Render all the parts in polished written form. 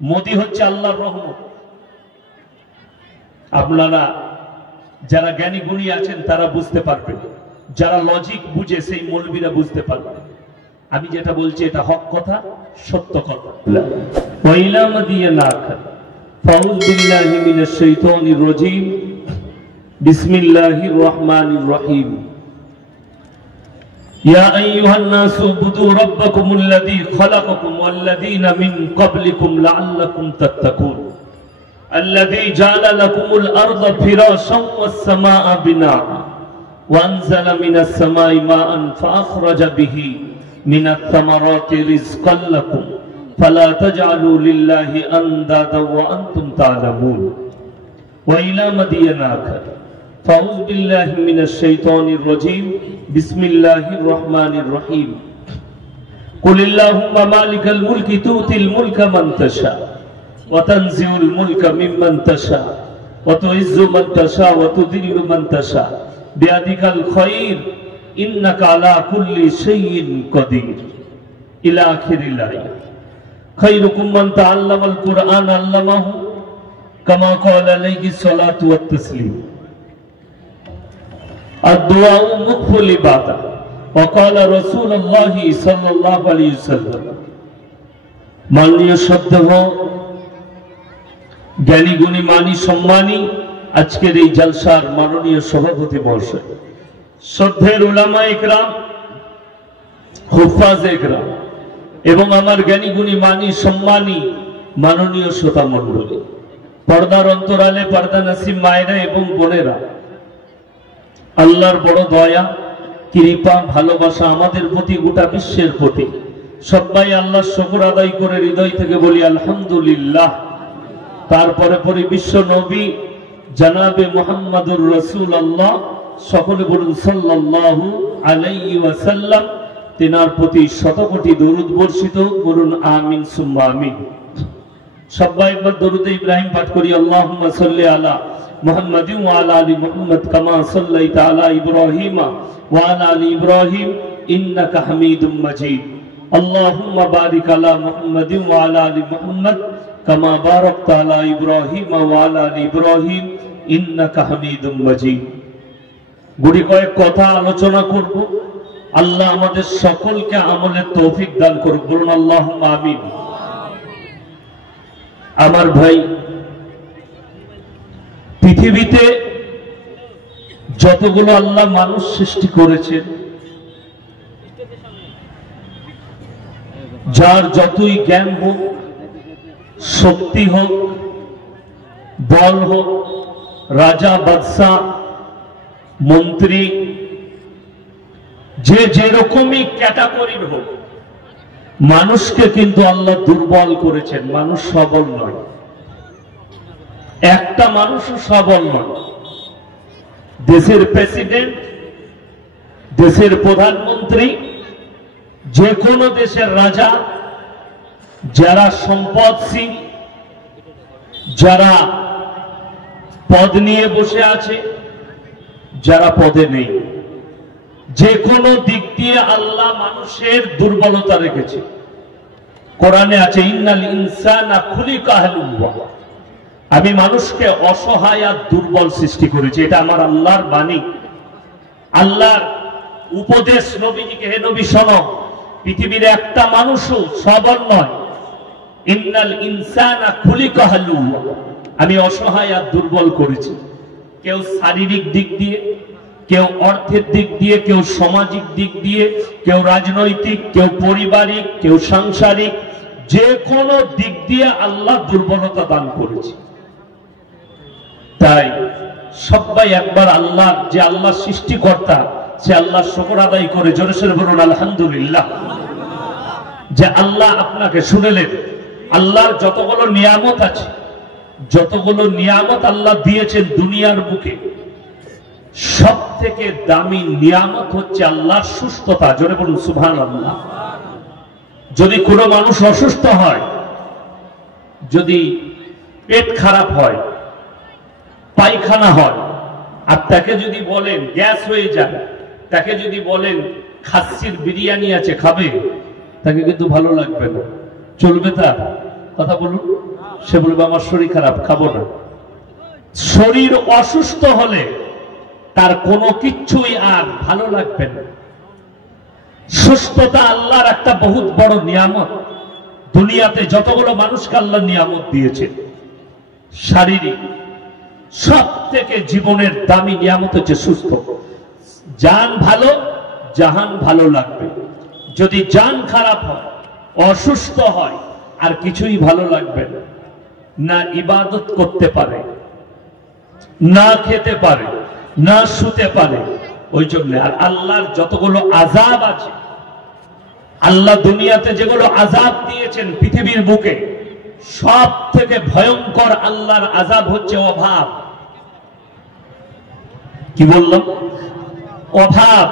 মোদি হচ্ছে আল্লাহর রহমত। আপনারা যারা জ্ঞানী গুণী আছেন তারা বুঝতে পারবেন, যারা লজিক বুঝে সেই মৌলবীরা বুঝতে পারবেন। আমি যেটা বলছি এটা হক কথা, সত্য কথা। ওয়াইলা মাদিয়ানাক ফাউজ বিল্লাহি মিনাশ শাইতানির রাজীম বিসমিল্লাহির রহমানির রহিম। ইয়া আইয়ুহান নাসু উবুদু রাব্বাকুমুল্লাযী খালাকাকুম ওয়াল্লাযীনা মিন ক্বাবলিকুম লাআল্লাকুম তাত্তাকুন الذي جعل لكم الأرض فراشا والسماء بناء وأنزل من السماء ماء فأخرج به من الثمرات رزقا لكم فلا تجعلوا لله أندادا وأنتم تعلمون وإلى مدين آخر فأعوذ بالله من الشيطان الرجيم بسم الله الرحمن الرحيم قل اللهم مالك الملك تؤتي الملك من تشاء وتنزع الملك ممن تشاء وتعز من تشاء وتذل من تشاء بيدك الخير إنك على كل شيء قدير إلى آخر الآية خيركم من تعلم القرآن علمه كما قال عليه الصلاة والتسليم الدعاء مخف العبادة وقال رسول الله صلى الله عليه وسلم মাননীয় শ্রদ্ধেয় জ্ঞানী গুণী মানী সম্মানী আজকের এই জলসার মাননীয় সভাপতি মহাশয়, শ্রদ্ধের উলামা ইকরাম, হুফাজ ইকরাম এবং আমার জ্ঞানী গুণী মানী সম্মানী মাননীয় শ্রোতা মণ্ডলী, পর্দার অন্তরালে পর্দা নাসিব মায়েরা এবং বোনেরা, আল্লাহর বড় দয়া কৃপা ভালোবাসা আমাদের প্রতি, গোটা বিশ্বের প্রতি। সবাই আল্লাহর শুকর আদায় করে হৃদয় থেকে বলি আলহামদুলিল্লাহ। তারপরে পরে বিশ্ব নবী জনাবে মুহাম্মদুর রাসূলুল্লাহ, সকলে বলুন সাল্লাল্লাহু আলাইহি ওয়াসাল্লাম। তিনার প্রতি শতকোটি দরুদ বর্ষিত বলুন আমিন সুম্মা আমিন। সবাই একবার দরুদ ইব্রাহিম পাঠ করি। আল্লাহুম্মা সাল্লি আলা মুহাম্মাদিন ওয়া আলা আলি মুহাম্মাদ কামা সাল্লাইতা আলা ইব্রাহিম ওয়া আলা আলি ইব্রাহিম ইন্নাকা হামিদুম মাজিদ। আল্লাহুম্মা বারিক আলা মুহাম্মাদিন ওয়া আলা আলি মুহাম্মাদ কামা বারাকতা আলা ইব্রাহিম ওয়া আলা আলি ইব্রাহিম ইন্নাকা হামিদুম মাজিদ। গুটি কয়েক কথা আলোচনা করব। আল্লাহ আমাদের সকলকে আমলের তৌফিক দান করুক, বলুন আল্লাহুম্মা আমিন। আমার ভাই, পৃথিবীতে যতগুলো আল্লাহ মানুষ সৃষ্টি করেছেন, যার যতই জ্ঞান হোক, শক্তি হোক, বল হোক, রাজা বাদশাহ মন্ত্রী, যে যেরকমই ক্যাটাগরির হোক, মানুষকে কিন্তু আল্লাহ দুর্বল করেছেন। মানুষ সবল নয়, একটা মানুষও সবল নয়। দেশের প্রেসিডেন্ট, দেশের প্রধানমন্ত্রী, যে কোনো দেশের রাজা, যারা সম্পদশীল, যারা পদ নিয়ে বসে আছে, যারা পদে নেই, যে কোনো দিক দিয়ে আল্লাহ মানুষের দুর্বলতা রেখেছে। কোরআনে আছে ইন্নাল ইনসানা খুলিকা হালুয়া, আমি মানুষকে অসহায় আর দুর্বল সৃষ্টি করেছি। এটা আমার আল্লাহর বাণী, আল্লাহর উপদেশ নবীজিকে। হে নবী শোনো, পৃথিবীর একটা মানুষও সবল নয়। ইন্নাল ইনসানা খুলিকা হালুয়া, আমি অসহায় আর দুর্বল করেছি। কেউ শারীরিক দিক দিয়ে, কেউ অর্থের দিক দিয়ে, কেউ সামাজিক দিক দিয়ে, কেউ রাজনৈতিক, কেউ পারিবারিক, কেউ সাংসারিক, যে কোনো দিক দিয়ে আল্লাহ দুর্বলতা দান করেছে। তাই সবাই একবার আল্লাহ, যে আল্লাহ সৃষ্টিকর্তা, সে আল্লাহ শুকর আদায় করে জোরে সোরে বলুন আলহামদুলিল্লাহ। যে আল্লাহ আপনাকে শুনেলেন, আল্লাহর যতগুলো নিয়ামত আছে, যতগুলো নিয়ামত আল্লাহ দিয়েছেন দুনিয়ার বুকে, সব থেকে দামি নিয়ামত হচ্ছে আল্লাহর সুস্থতা। জোরে বলুন সুবহানাল্লাহ। যদি কোনো মানুষ অসুস্থ হয়, যদি পেট খারাপ হয়, পায়খানা হয়, আর তাকে যদি বলেন গ্যাস হয়ে যায়, তাকে যদি বলেন খাসির বিরিয়ানি আছে খাবে, তাকে কিন্তু ভালো লাগবে না, চলবে তার? কথা বলুন। সে বলবে আমার শরীর খারাপ, খাবো না। শরীর অসুস্থ হলে তার কোনো কিচ্ছুই আর ভালো লাগবে না। সুস্থতা আল্লাহর একটা বহুত বড় নিয়ামত। দুনিয়াতে যতগুলো মানুষকে আল্লাহ নিয়ামত দিয়েছে, শারীরিক সব থেকে জীবনের দামি নিয়ামত হচ্ছে সুস্থ। জান ভালো, জাহান ভালো লাগবে। যদি জান খারাপ হয়, অসুস্থ হয়, আর কিছুই ভালো লাগবে না। না ইবাদত করতে পারে, না খেতে পারে, না শুতে পারে। ওই জন্য আর আল্লাহর যতগুলো আযাব আছে, আল্লাহ দুনিয়াতে যেগুলো আযাব দিয়েছেন পৃথিবীর বুকে, সব থেকে ভয়ঙ্কর আল্লাহর আযাব হচ্ছে অভাব। কি বললাম? অভাব।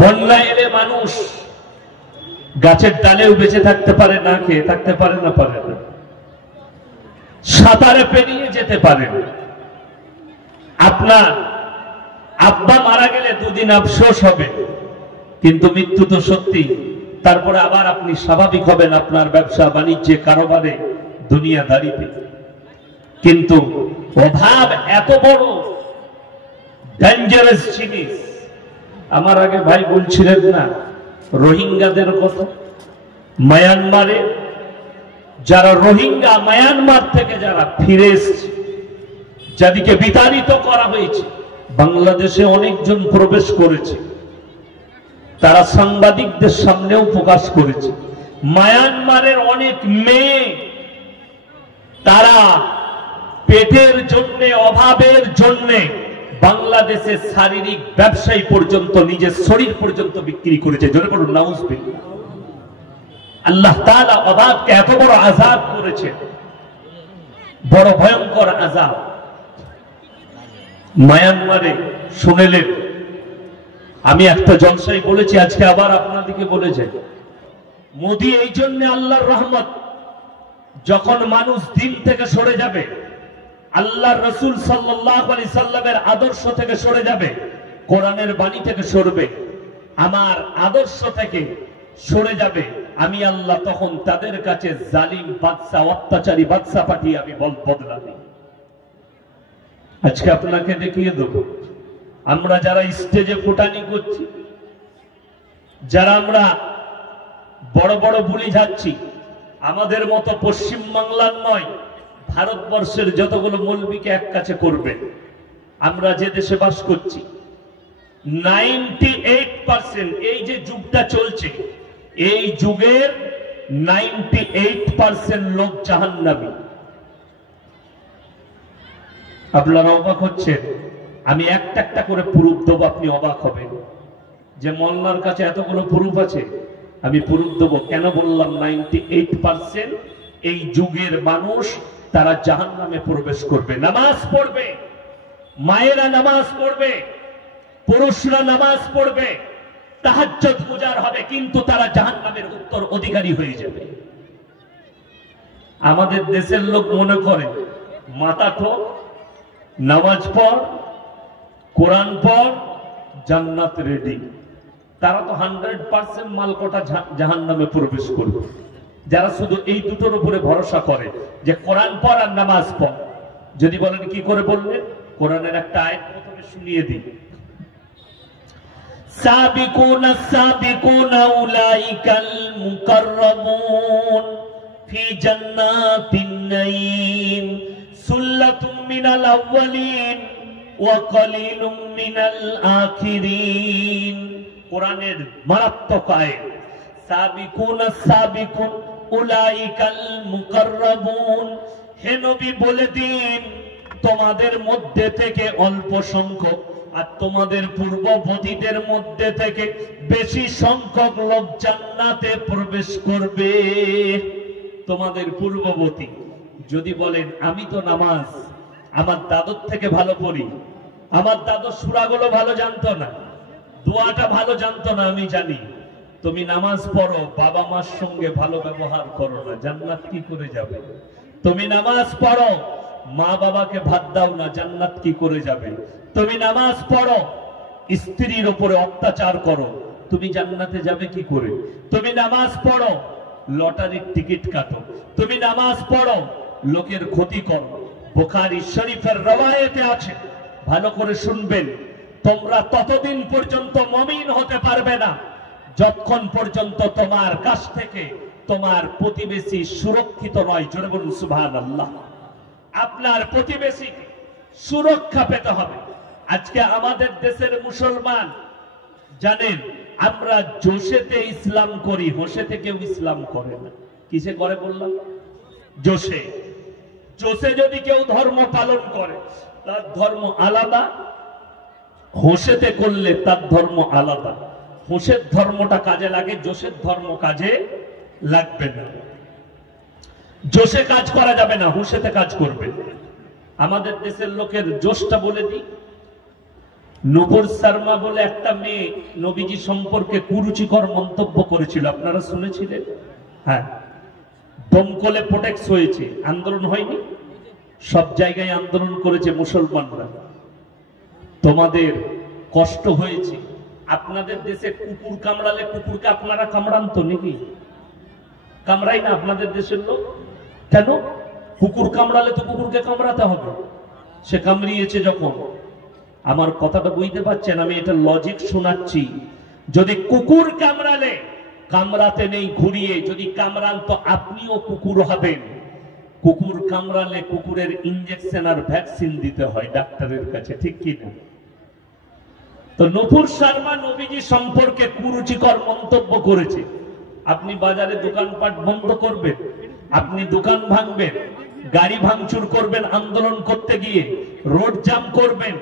বন্যা এলে মানুষ গাছের ডালেও বেঁচে থাকতে পারে, না খেয়ে থাকতে পারে না, পারে না। সাঁতারে পেরিয়ে যেতে পারে না। আপনার আব্বা মারা গেলে দুদিন আফসোস হবে, কিন্তু মৃত্যু তো সত্যি। তারপরে আবার আপনি স্বাভাবিক হবেন আপনার ব্যবসা বাণিজ্যে, কারোবারে, দুনিয়াদারিতে। কিন্তু অভাব এত বড় ডেঞ্জারাস জিনিস। আমার আগে ভাই বলছিলেন না রোহিঙ্গাদের কথা, মায়ানমারে যারা রোহিঙ্গা, মায়ানমার থেকে যারা ফিরে এসেছে, যাদেরকে বিতাড়িত করা হয়েছে, বাংলাদেশে অনেকজন প্রবেশ করেছে। তারা সাংবাদিকদের সামনেও প্রকাশ করেছে। মায়ানমারের অনেক মেয়ে তারা পেটের জন্য, অভাবের জন্য বাংলাদেশের শারীরিক ব্যবসায়ী পর্যন্ত, নিজের শরীর পর্যন্ত বিক্রি করেছে। জোরে বলুন নাউজুবিল্লাহ। আল্লাহ তাআলা অভাবকে এত বড় আযাব করেছে, বড় ভয়ঙ্কর আযাব। মায়ানমারে শুনেলেন, আমি একটা জলসায় বলেছি, আজকে আবার আপনাদেরকে বলে যাই। মোদি এই জন্য আল্লাহর রহমত, যখন মানুষ দিন থেকে সরে যাবে, আল্লাহর রাসূল সাল্লাল্লাহু আলাইহি সাল্লামের আদর্শ থেকে সরে যাবে, কোরআনের বাণী থেকে সরবে, আমার আদর্শ থেকে সরে যাবে, আমি আল্লাহ তখন তাদের কাছে জালিম বাদশা, অত্যাচারী বাদশা পাঠিয়ে আমি বদলা নিই। আজকে আপনাকে দেখিয়ে দেব, আমরা যারা স্টেজে ফুটানি করছি, যারা আমরা বড় বড় বুলি যাচ্ছি, আমাদের মতো পশ্চিম বাংলার নয়, ভারতবর্ষের যতগুলো মৌলবীকে এক কাছে করবে। আমরা যে দেশে বাস করছি, 98% এই যে যুগটা চলছে, এই যুগের 98% লোক জাহান্নামী। আপনারা অবাক হচ্ছেন, আমি একটা একটা করে প্রুফ দেবো, আপনি অবাক হবেন যে মোল্লার কাছে এতগুলো প্রুফ আছে। আমি প্রুফ দেবো। কেন বললাম 98% এই যুগের মানুষ তারা জাহান্নামে প্রবেশ করবে। নামাজ পড়বে, মায়েরা নামাজ পড়বে, পুরুষরা নামাজ পড়বে, তাহাজ্জুদ গুজার হবে, কিন্তু তারা জাহান্নামের উত্তর অধিকারী হয়ে যাবে। আমাদের দেশের লোক মনে করে মাথা ঠোক, নামাজ পড়, কোরআন পড়, জান্নাত রেডি। তারা তো 100% মালকোটা জাহান্নামে প্রবেশ করবে। যারা শুধু এই দুটোর উপরে ভরসা করে যে কোরআন পড় আর নামাজ পড়। যদি বলেন কি করে বললেন, কোরআনের একটা আয়াত প্রথমে শুনিয়ে দিই। সাবিকুনা সাবিকুনা উলাইকাল মুকাররামুন ফি জান্নাতিন নাঈম সুল্লাতুম মিনাল আউয়ালিন ওয়া কালিলুম মিনাল আখিরিন। কোরআনের মারাত্মক আয়াত। সাবিকুনা সাবিকুন উলাইকাল মুকাররামুন। হে নবী বলে দিন, তোমাদের মধ্যে থেকে অল্প সংখ্যক আর তোমাদের পূর্ববর্তীদের মধ্যে থেকে বেশি সংখ্যক লোক জান্নাতে প্রবেশ করবে। তোমাদের পূর্ববর্তী। যদি বলেন আমি তো নামাজ আমার দাদুর থেকে ভালো পড়ি, আমার দাদু সূরাগুলো ভালো জানতো না, দোয়াটা ভালো জানতো না, আমি জানি। তুমি নামাজ পড়ো, বাবা মার সঙ্গে ভালো ব্যবহার করো না, জান্নাত কি করে যাবে? তুমি নামাজ পড়ো, মা বাবাকে ভাত দাও না, জান্নাত কি করে যাবে? তুমি নামাজ পড়ো, স্ত্রীর উপরে অত্যাচার করো, তুমি জান্নাতে যাবে কি করে? তুমি নামাজ পড়ো, লটারির টিকিট কাটো, তুমি নামাজ পড়ো, লোকের ক্ষতি করো। বুখারী শরীফের রওয়ায়েতে আছে, ভালো করে শুনবেন, তোমরা ততদিন পর্যন্ত মুমিন হতে পারবে না যতক্ষণ পর্যন্ত তোমার কাছ থেকে তোমার প্রতিবেশী সুরক্ষিত নয়। জোরে বলুন সুবহানাল্লাহ। আপনার প্রতিবেশী সুরক্ষা পেতে হবে। আজকে আমাদের দেশের মুসলমান জানেন, আমরা জোশেতে ইসলাম করি, হোশেতে কেউ ইসলাম করে না। কিসে করে বললাম? জোশে। জোশে যদি কেউ ধর্ম পালন করে তার ধর্ম আলাদা, হোশেতে করলে তার ধর্ম আলাদা। হোশের ধর্মটা কাজে লাগে, জোশের ধর্ম কাজে লাগবে না। জোশে কাজ করা যাবে না, হোশেতে কাজ করবে। আমাদের দেশের লোকের জোশটা বলে দিই। নূপুর শর্মা বলে একটা মেয়ে নবীজি সম্পর্কে কুরুচিকর মন্তব্য করেছিল, আপনারা শুনেছিলেন? হ্যাঁ, দমকলে প্রোটেক্ট হয়েছে, আন্দোলন হয়নি? সব জায়গায় আন্দোলন করেছে মুসলমানরা। তোমাদের কষ্ট হয়েছে। আপনাদের দেশে কুকুর কামড়ালে কুকুরকে আপনারা কামড়ান তো নাকি? কামড়াই না আপনাদের দেশের লোক? কেন? কুকুর কামড়ালে তো কুকুরকে কামড়াতে হবে। সে কামড়িয়েছে যখন। আমার কথাটা বুঝতে পারছেন? আমি এটা লজিক শোনাচ্ছি। যদি কুকুর কামড়ালে কামড়াতে নেই ঘুরিয়ে, যদি কামড়ান তো আপনিও কুকুর হবেন। কুকুর কামড়ালে কুকুরের ইনজেকশন আর ভ্যাকসিন দিতে হয় ডাক্তারের কাছে, ঠিক কি না? তো নূপুর শর্মা নবীজি সম্পর্কে কুরুচিকর মন্তব্য করেছে। আপনি বাজারে দোকানপাট বন্ধ করবেন, আপনি দোকান ভাঙবেন, গাড়ি ভাঙচুর করবেন, আন্দোলন করতে গিয়ে রোড জাম করবেন।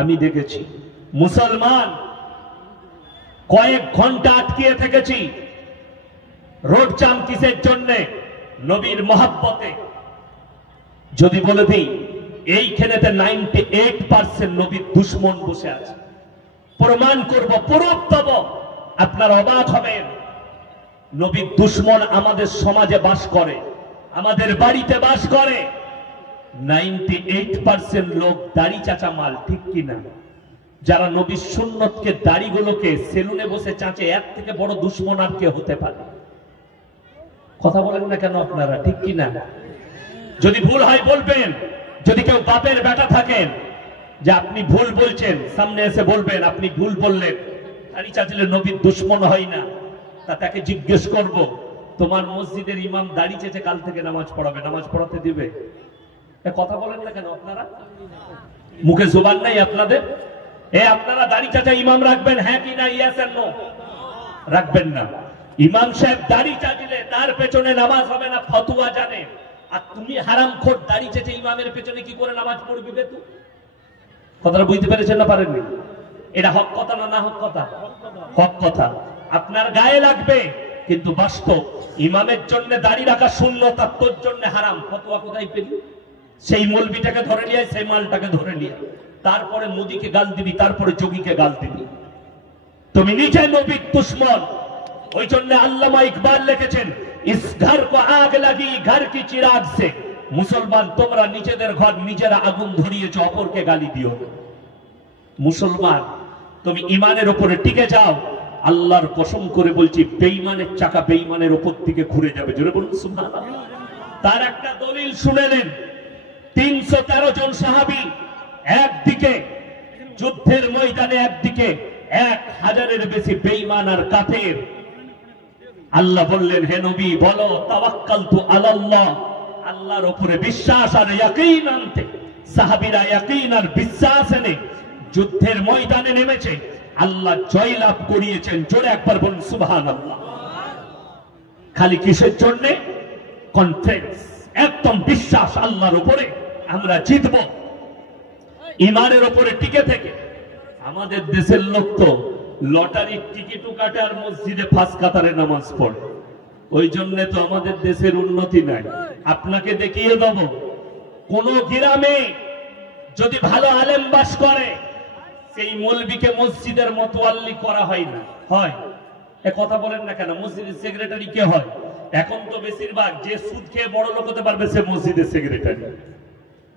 আমি দেখেছি মুসলমান কয়েক ঘন্টা আটকিয়ে থেকেছি। রোড জাম কিসের জন্যে? নবীর মহব্বতে। যদি বলে দিই এইখানেতে 98% নবীর দুশ্মন বসে আছে, প্রমাণ করব, প্রুফ দেব, আপনারা অবাক হবেন। নবীর দুশ্মন আমাদের সমাজে বাস করে, আমাদের বাড়িতে বাস করে। 98% লোক দাড়ি চাচা মাল, ঠিক কিনা? যারা নবীর সুন্নতকে, দাড়িগুলোকে সেলুনে বসে চাচে, এর থেকে বড় দুশ্মন আর কে হতে পারে? কথা বলেন না কেন আপনারা, ঠিক কিনা? যদি ভুল হয় বলবেন। যদি কেউ বাপের বেটা থাকেন যে আপনি ভুল বলছেন, সামনে এসে বলবেন আপনি ভুল বললেন, দাড়ি চাচলে নবীর দুশ্মন হয় না। তা তাকে জিজ্ঞেস করব, তোমার মসজিদের ইমাম দাড়ি চেচে কাল থেকে নামাজ পড়াবে, নামাজ পড়াতে দিবে? কথা বলেন না কেন আপনারা? মুখে জবান নাই আপনাদের? আপনারা দাড়ি চাচা ইমাম রাখবেন, হ্যাঁ কি না? Yes and no? রাখবেন না। ইমাম সাহেব দাড়ি চাচিলে তার পেছনে নামাজ হবে না, ফতোয়া জানে। আর তুমি হারামখোর দাড়ি চেচে ইমামের পেছনে কি করে নামাজ পড়বি বে তুই? কথাটা বুঝতে পেরেছেন না পারেননি? এটা হক কথা না, না হক কথা? হক কথা। আপনার গায়ে লাগবে, কিন্তু বাস্তব ইমামের জন্য দাড়ি রাখা সুন্নত, আর তোর জন্য হারাম। ফতোয়া কোথায় পেলি? সেই মৌলবিটাকে ধরে নিয়ে, সেই মালটাকে ধরে নিয়ে, তারপরে মোদিকে গাল দিবি, তারপরে যোগীকে গাল দিবি। তুমি নিজে নবীর দুশ্মন। ওই জন্য আল্লামা ইকবাল লিখেছেন, ইস ঘর কো আগ লাগি ঘর কি চিরাগ সে। মুসলমান, তোমরা নিজেদের ঘর নিজেরা আগুন ধরিয়েছ, অপরকে গালি দিও। মুসলমান, তুমি ইমানের উপরে টিকে যাও। আল্লাহর কসম করে বলছি, বেঈমানের চাকা বেঈমানের উপর দিকে ঘুরে যাবে। জোরে বলুন সুবহানাল্লাহ। তার একটা দলিল শুনে নেন। 313 জন সাহাবী একদিকে যুদ্ধের ময়দানে, একদিকে 1000-এর বেশি বেঈমান আর কাফের। আল্লাহ বললেন, হে নবী বলো, তাওয়াক্কালতু আলাল্লাহ, আল্লাহর উপরে বিশ্বাস আর ইয়াকিন আনতে। সাহাবীরা ইয়াকিন আর বিশ্বাস এনে যুদ্ধের ময়দানে নেমেছে, আল্লাহ জয়লাভ করিয়েছেন। জোরে একবার বলুন সুবহানাল্লাহ। খালি কিসের জন্য? কনফিডেন্স, একদম বিশ্বাস আল্লাহর উপরে আমরা জিতব, ইমানের উপরে টিকে থেকে। আমাদের দেশের লোক তো লটারির টিকিটও কাটে আর মসজিদে ফাঁস কাতারে নামাজ পড়ে। ওই জন্য তো আমাদের দেশের উন্নতি নাই। আপনাকে দেখিয়ে দেব, কোন গ্রামে যদি ভালো আলেম বাস করে, সেই মৌলবীকে মসজিদের মোতাওয়াল্লি করা হয় না। হয়? এ কথা বলেন না কেন? মসজিদের সেক্রেটারি কে হয়? এখন তো বেশিরভাগ যে সুদ খেয়ে বড় লোক হতে পারবে সে মসজিদের সেক্রেটারি।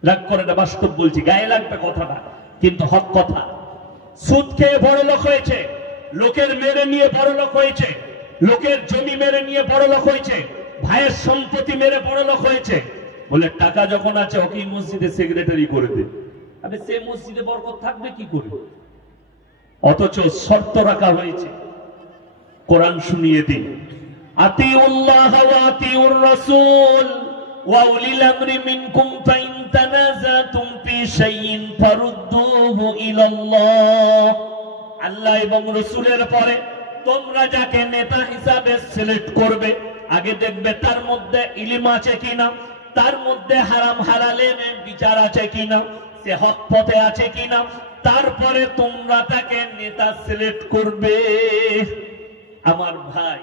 রাগ করে না, বাস্তব বলছি, গায়ে লাগবে কথাটা, কিন্তু হক কথা। সুদ খেয়ে বড় লোক হয়েছে, লোকের মেরে নিয়ে বড় লোক হয়েছে, লোকের জমি মেরে নিয়ে বড়লোক হয়েছে, ভাইয়ের সম্পত্তি মেরে বড়লোক হয়েছে, বলে টাকা যখন আছে ওকে মসজিদে সেক্রেটারি করে দে। আরে সে মসজিদে বরকত থাকবে কি করে? অথচ শর্ত রাখা হয়েছে, কোরআন শুনিয়ে দিন, আতিউল্লাহ ওয়া আতিউর রাসূল ওয়া উলিল আমরি মিনকুম ফাইন তানাযাতুম ফি শাইইন ফারুদ্দুহু ইলাল্লাহ। আল্লাহ এবং রাসূলের পরে তোমরা যাকে নেতা হিসাবে সিলেক্ট করবে, আগে দেখবে তার মধ্যে ইলম আছে কিনা, তার মধ্যে হারাম হালালের বিচার আছে কিনা, সে হক পথে আছে কিনা, তারপরে তোমরা তাকে নেতা সিলেক্ট করবে। আমার ভাই,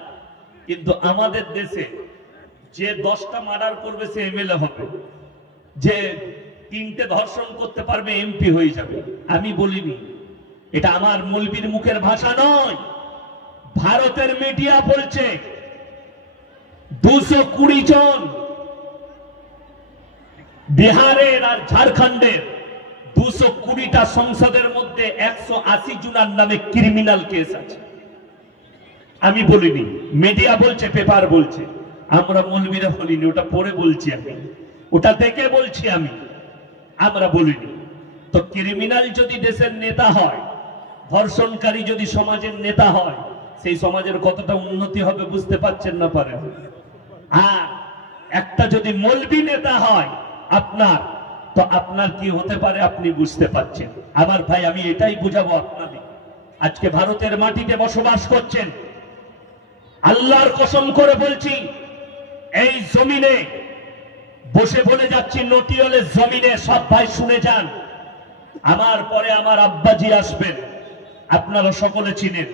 কিন্তু আমাদের দেশে যে 10টা মার্ডার করবে সে এমএলএ হবে, যে 3টে ধর্ষণ করতে পারবে এমপি হয়ে যাবে। আমি বলিনি, এটা আমার মৌলবীর মুখের ভাষা নয়, ভারতের মিডিয়া বলছে। 220 জন বিহারের আর ঝাড়খণ্ডের 220টা সংসদের মধ্যে 180 জনের নামে ক্রিমিনাল কেস আছে। আমি বলিনি, মিডিয়া বলছে, পেপার বলছে, আমরা মৌলবীরা বলিনি, ওটা পড়ে বলছি আমি, ওটা দেখে বলছি আমি, আমরা বলিনি। তো ক্রিমিনাল যদি দেশের নেতা হয়, ধর্ষণকারী যদি সমাজের নেতা হয়, সেই সমাজের কতটা উন্নতি হবে বুঝতে পারছেন না পারেন? আর একটা যদি মৌলবী নেতা হয় আপনার, তো আপনার কি হতে পারে আপনি বুঝতে পারছেন। আমার ভাই, আমি এটাই বুঝাবো আপনাদের, আজকে ভারতের মাটিতে বসবাস করছেন, আল্লাহর কসম করে বলছি, এই জমিনে বসে বলে যাচ্ছি, নটিয়ালের জমিনে, সব ভাই শুনে যান, আমার পরে আমার আব্বাজি আসবেন, আপনারা সকলে চিনেন,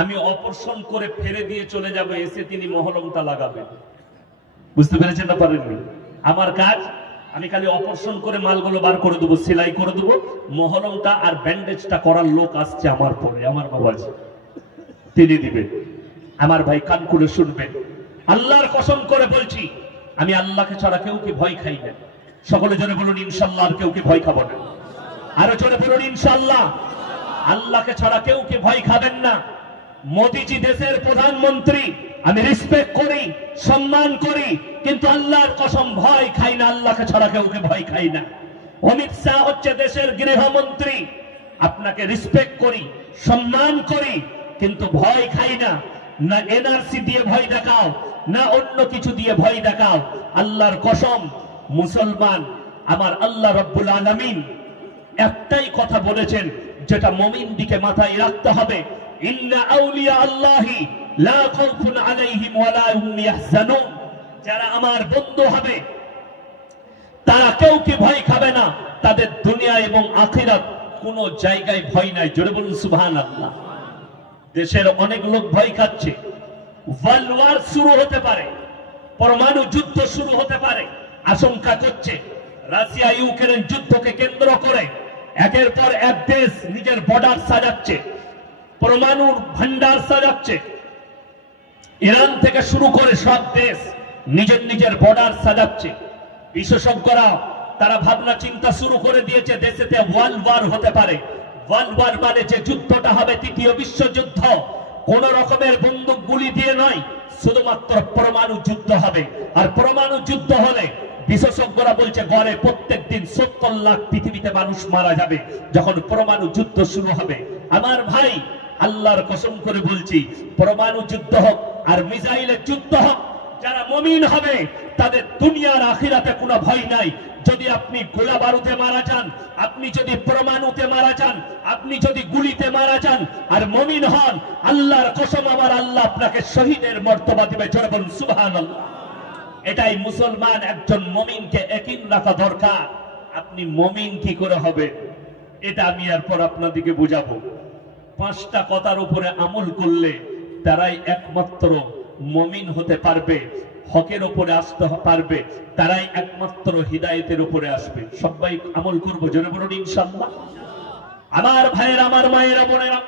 আমি অপারেশন করে ফেলে দিয়ে চলে যাব, এসে তিনি মহলমটা লাগাবেন। বুঝতে পেরেছেন না পারেননি? আমার কাজ, আমি খালি অপারেশন করে মালগুলো বার করে দেবো, সেলাই করে দেবো, মহলমটা আর ব্যান্ডেজটা করার লোক আসছে আমার পরে, আমার বাবাজি তিনি দিবেন। আমার ভাই কান খুলে শুনবেন, আল্লাহর কসম করে বলছি, আমি আল্লাহকে ছাড়া কেউ কি ভয় খাই না। সকলে জোরে বলুন ইনশাআল্লাহ। আর কেউ কি ভয় খাবো না? আরো জোরে বলুন ইনশাআল্লাহ। আল্লাহকে ছাড়া কেউ কি ভয় খাবেন না। মোদিজি দেশের প্রধানমন্ত্রী, আমি রেসপেক্ট করি, সম্মান করি, কিন্তু আল্লাহর কসম ভয় খাই না, আল্লাহকে ছাড়া কেউকে ভয় খাই না। অমিত শাহ হচ্ছে দেশের গৃহমন্ত্রী, আপনাকে রেসপেক্ট করি, সম্মান করি, কিন্তু ভয় খাই না। না এনআরসি দিয়ে ভয় দেখাও, না অন্য কিছু দিয়ে ভয় দেখাও। আল্লাহর কসম, মুসলমান আমার আল্লাহ রাব্বুল আলামিন একটাই কথা বলেছেন, যেটা মুমিন দিকে মাথায় রাখতে হবে, ইন্না আউলিয়া আল্লাহি লা খাউফুন আলাইহিম ওয়া লা হুম ইয়াহজানুন। যারা আমার বন্ধু হবে তারা কেউ কি ভয় খাবে না, তাদের দুনিয়া এবং আখিরাত কোনো জায়গায় ভয় নাই। জোরে বলুন সুবহানাল্লাহ। দেশের অনেক লোক ভয় খাচ্ছে, ওয়ার্ল্ড ওয়ার শুরু হতে পারে, পরমাণু যুদ্ধ শুরু হতে পারে, আশঙ্কা করছে। রাশিয়া ইউক্রেন যুদ্ধকে কেন্দ্র করে একের পর এক দেশ নিজের বর্ডার সাজাচ্ছে, পরমাণুর ভান্ডার সাজাচ্ছে। ইরান থেকে শুরু করে সব দেশ নিজের নিজের বর্ডার সাজাচ্ছে। বিশেষজ্ঞরা তারা ভাবনা চিন্তা শুরু করে দিয়েছে, দেশেতে ওয়ার্ল্ড ওয়ার হতে পারে। ওয়ার্ল্ড ওয়ার মানে যে যুদ্ধটা হবে তৃতীয় বিশ্বযুদ্ধ, কোন রকমের বন্দুক গুলি দিয়ে নয়, শুধুমাত্র পরমাণু যুদ্ধ হবে। আর পরমাণু যুদ্ধ হলে বিশেষজ্ঞরা বলছে গড়ে প্রত্যেক দিন 70 লাখ পৃথিবীতে মানুষ মারা যাবে যখন পরমাণু যুদ্ধ শুরু হবে। আমার ভাই, আল্লাহর কসম করে বলছি, পরমাণু যুদ্ধ হোক আর মিসাইলের যুদ্ধ হোক, যারা মুমিন হবে তাদের দুনিয়ার আখিরাতে কোনো ভয় নাই। যদি আপনি গোলা বারুদে মারা যান, আপনি যদি পরমাণুতে মারা যান, আপনি যদি গুলিতে মারা যান আর মুমিন হন, আল্লাহর কসম আমার আল্লাহ আপনাকে শহীদের মর্তবা দিবে। জোরে বলুন সুবহানাল্লাহ। এটাই মুসলমান একজন মুমিনকে ইয়াকিন রাখা দরকার। আপনি মুমিন কি করে হবে এটা আমি এরপর আপনাদেরকে বুঝাবো। 5টা কথার উপরে আমল করলে তারাই একমাত্র মুমিন হতে পারবে, হকের উপরে আসতে পারবে, তারাই একমাত্র হিদায়েতের উপরে আসবে। সবাই আমল করবো, জোরে বলুন ইনশাআল্লাহ। আমার ভাইয়েরা, আমার মায়েরা, বোনেরা,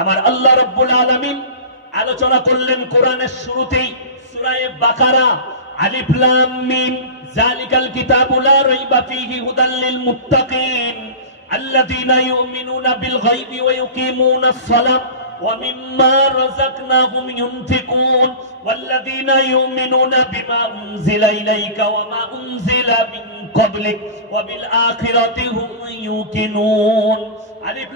আমার আল্লাহ রাব্বুল আলামিন আলোচনা করলেন কোরআনের শুরুতেই সূরা বাকারা, আলিফ লাম মিম, যালিকাল কিতাবু লা রাইবা ফীহি হুদাল লিল মুত্তাকিন আল্লাযীনা ইউমিনুনা বিল গায়বি ওয়া ইউকিমুনাস সালাত ومما رزقناهم ينفقون والذين يؤمنون بما أنزل إليك وما أنزل من قبلك وبالآخرة هم يوقنون ألف